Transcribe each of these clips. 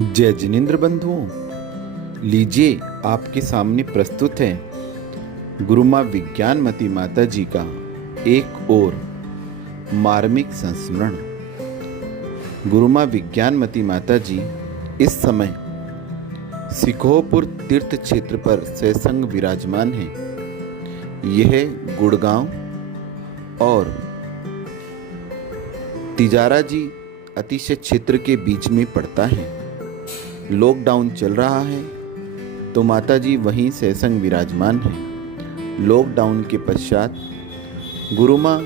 जय जिनेन्द्र बंधुओं, लीजिए आपके सामने प्रस्तुत है गुरु माँ विज्ञानमती माता जी का एक और मार्मिक संस्मरण। गुरु माँ विज्ञानमती माता जी इस समय सिखोपुर तीर्थ क्षेत्र पर सत्संग विराजमान हैं। यह गुड़गांव और तिजारा जी अतिशय क्षेत्र के बीच में पड़ता है। लॉकडाउन चल रहा है तो माता जी वहीं सत्संग विराजमान हैं। लॉकडाउन के पश्चात गुरु माँ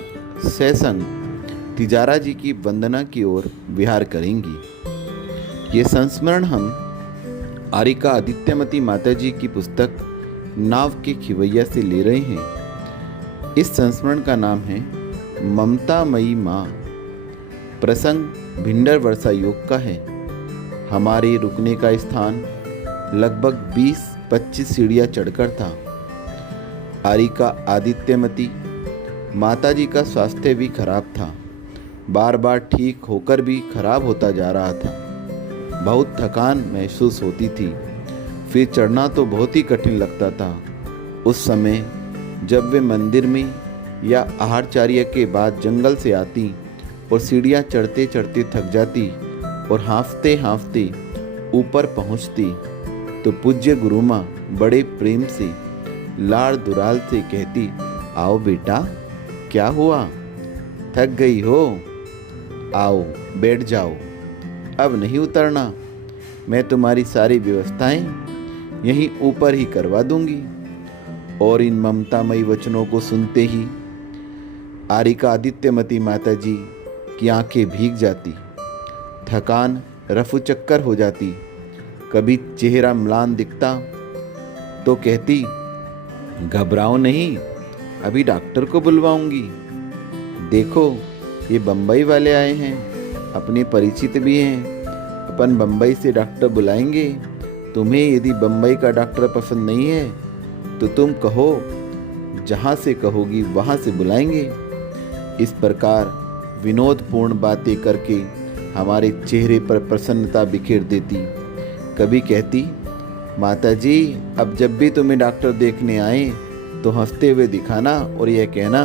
सत्संग तिजारा जी की वंदना की ओर विहार करेंगी। ये संस्मरण हम आरिका आदित्यमती माता जी की पुस्तक नाव के खिवैया से ले रहे हैं। इस संस्मरण का नाम है ममतामयी माँ। प्रसंग भिंडर वर्षा योग का है। हमारे रुकने का स्थान लगभग 20-25 सीढ़ियाँ चढ़कर था। आरिका आदित्यमती माता जी का स्वास्थ्य भी खराब था। बार बार ठीक होकर भी खराब होता जा रहा था। बहुत थकान महसूस होती थी। फिर चढ़ना तो बहुत ही कठिन लगता था। उस समय जब वे मंदिर में या आहारचार्य के बाद जंगल से आती और सीढ़ियाँ चढ़ते चढ़ते थक जाती और हाँफते हाँफते ऊपर पहुँचती तो पूज्य गुरु माँ बड़े प्रेम से लाड़ दुराल से कहती, आओ बेटा, क्या हुआ, थक गई हो, आओ बैठ जाओ, अब नहीं उतरना, मैं तुम्हारी सारी व्यवस्थाएं यहीं ऊपर ही करवा दूंगी। और इन ममतामयी वचनों को सुनते ही आरिका आदित्यमती माता जी की आंखें भीग जाती, थकान रफू चक्कर हो जाती। कभी चेहरा म्लान दिखता तो कहती, घबराओ नहीं, अभी डॉक्टर को बुलवाऊंगी। देखो ये बम्बई वाले आए हैं, अपने परिचित भी हैं, अपन बम्बई से डॉक्टर बुलाएंगे। तुम्हें यदि बम्बई का डॉक्टर पसंद नहीं है तो तुम कहो, जहाँ से कहोगी वहाँ से बुलाएंगे। इस प्रकार विनोदपूर्ण बातें करके हमारे चेहरे पर प्रसन्नता बिखेर देती। कभी कहती, माता जी अब जब भी तुम्हें डॉक्टर देखने आए तो हंसते हुए दिखाना और यह कहना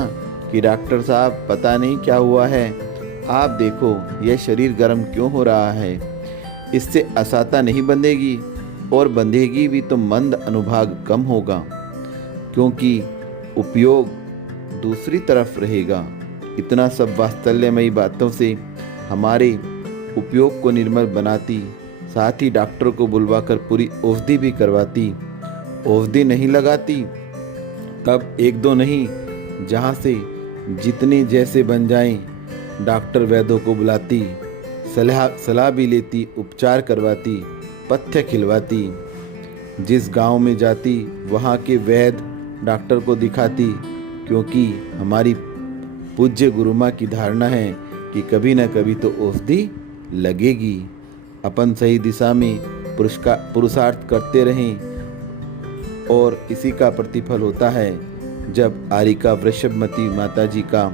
कि डॉक्टर साहब पता नहीं क्या हुआ है, आप देखो यह शरीर गर्म क्यों हो रहा है। इससे असाता नहीं बंधेगी और बंधेगी भी तो मंद अनुभाग कम होगा, क्योंकि उपयोग दूसरी तरफ रहेगा। इतना सब वात्सल्यमयी बातों से हमारे उपयोग को निर्मल बनाती, साथ ही डॉक्टर को बुलवाकर पूरी औषधि भी करवाती। औषधि नहीं लगाती तब एक दो नहीं, जहाँ से जितने जैसे बन जाएं, डॉक्टर वैद्यों को बुलाती, सलाह भी लेती, उपचार करवाती, पथ्य खिलवाती। जिस गांव में जाती वहाँ के वैद्य डॉक्टर को दिखाती, क्योंकि हमारी पूज्य गुरु माँ की धारणा है कि कभी न कभी तो औषधि लगेगी। अपन सही दिशा में पुरुषार्थ करते रहें और इसी का प्रतिफल होता है। जब आरिका वृषभमती माता जी का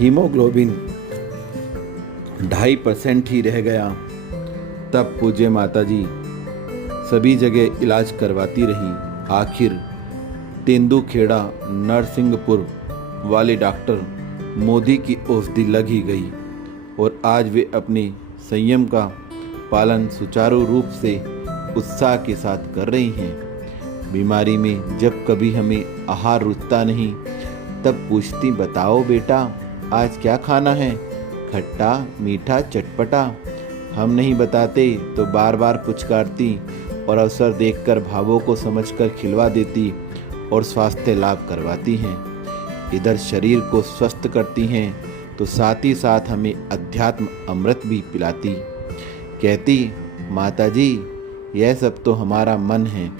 हीमोग्लोबिन 2.5% ही रह गया, तब पूज्य माता जी सभी जगह इलाज करवाती रहीं। आखिर तेंदुखेड़ा नरसिंहपुर वाले डॉक्टर मोदी की औषधि लग ही गई और आज वे अपने संयम का पालन सुचारू रूप से उत्साह के साथ कर रही हैं। बीमारी में जब कभी हमें आहार रुचता नहीं तब पूछती, बताओ बेटा आज क्या खाना है, खट्टा मीठा चटपटा। हम नहीं बताते तो बार बार पुचकारती और अवसर देखकर भावों को समझकर खिलवा देती और स्वास्थ्य लाभ करवाती हैं। इधर शरीर को स्वस्थ करती हैं तो साथ ही साथ हमें अध्यात्म अमृत भी पिलाती। कहती, माता जी यह सब तो हमारा मन है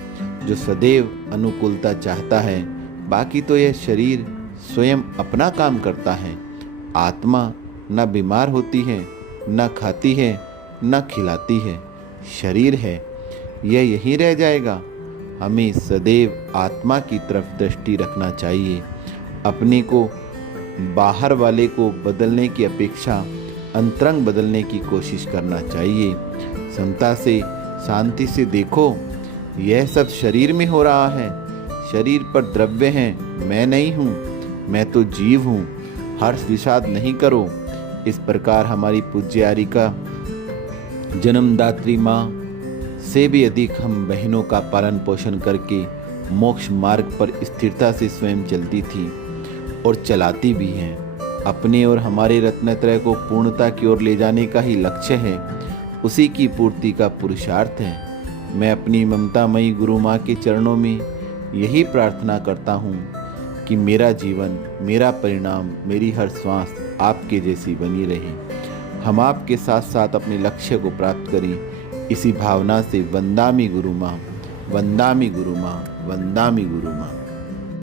जो सदैव अनुकूलता चाहता है, बाकी तो यह शरीर स्वयं अपना काम करता है। आत्मा न बीमार होती है, न खाती है, न खिलाती है। शरीर है, यह यहीं रह जाएगा। हमें सदैव आत्मा की तरफ दृष्टि रखना चाहिए। अपने को बाहर वाले को बदलने की अपेक्षा अंतरंग बदलने की कोशिश करना चाहिए। समता से, शांति से देखो, यह सब शरीर में हो रहा है। शरीर पर द्रव्य हैं, मैं नहीं हूँ, मैं तो जीव हूँ। हर्ष विषाद नहीं करो। इस प्रकार हमारी पूज्यारी का जन्मदात्री माँ से भी अधिक हम बहनों का पालन पोषण करके मोक्ष मार्ग पर स्थिरता से स्वयं चलती थी और चलाती भी हैं। अपने और हमारे रत्नत्रय को पूर्णता की ओर ले जाने का ही लक्ष्य है, उसी की पूर्ति का पुरुषार्थ है। मैं अपनी ममतामयी गुरु माँ के चरणों में यही प्रार्थना करता हूँ कि मेरा जीवन, मेरा परिणाम, मेरी हर श्वास आपके जैसी बनी रहे। हम आपके साथ साथ अपने लक्ष्य को प्राप्त करें। इसी भावना से वंदामि गुरु माँ, वंदामि गुरु माँ, वंदामि गुरु माँ।